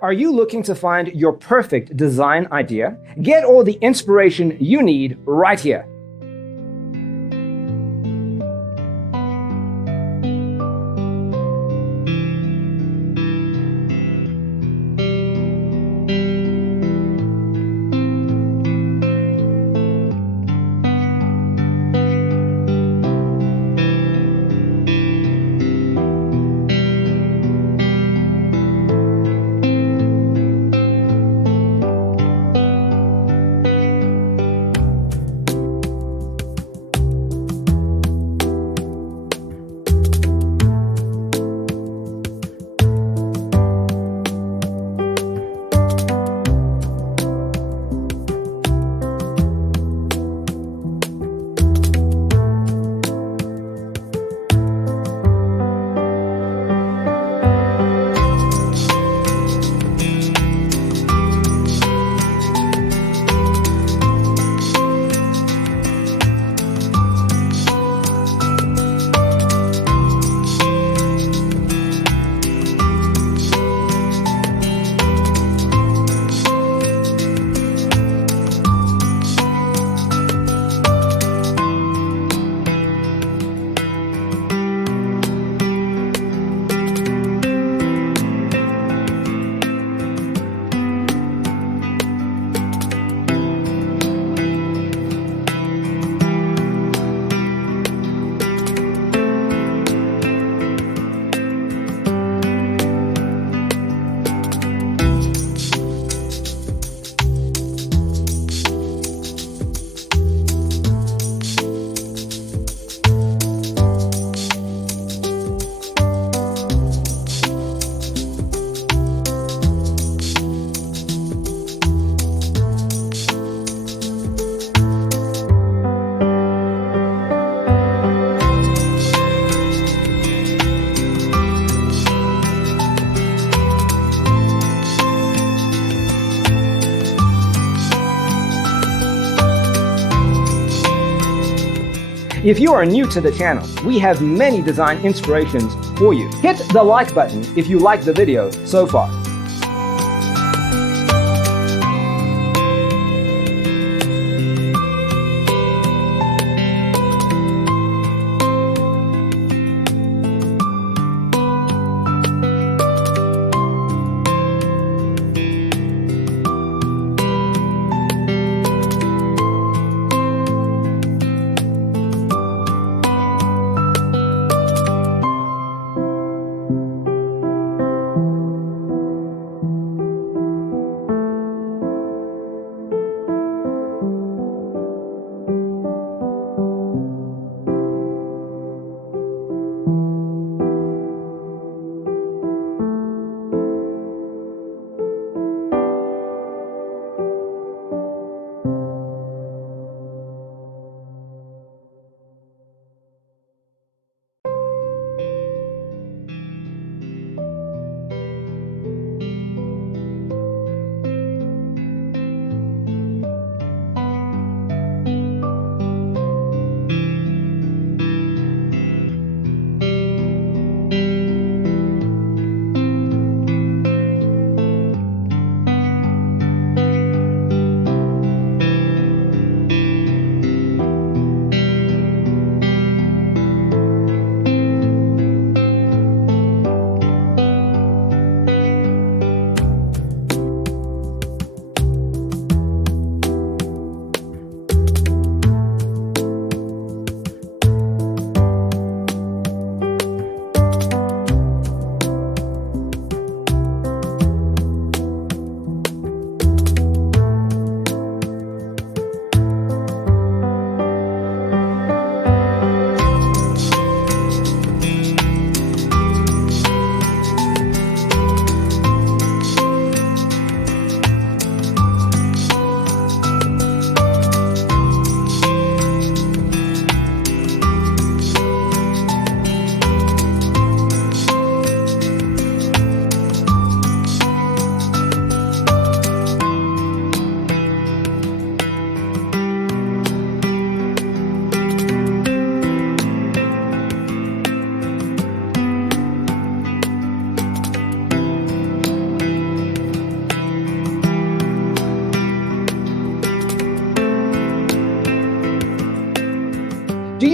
Are you looking to find your perfect design idea? Get all the inspiration you need right here. If you are new to the channel, we have many design inspirations for you. Hit the like button if you like the video so far.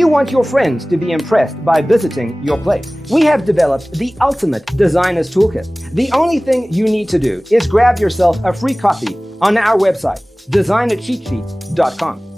you want your friends to be impressed by visiting your place, we have developed the ultimate designer's toolkit. The only thing you need to do is grab yourself a free copy on our website, designercheatsheet.com.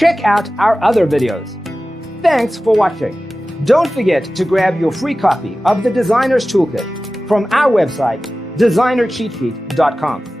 Check out our other videos. Thanks for watching. Don't forget to grab your free copy of the Designer's Toolkit from our website, designercheatsheet.com.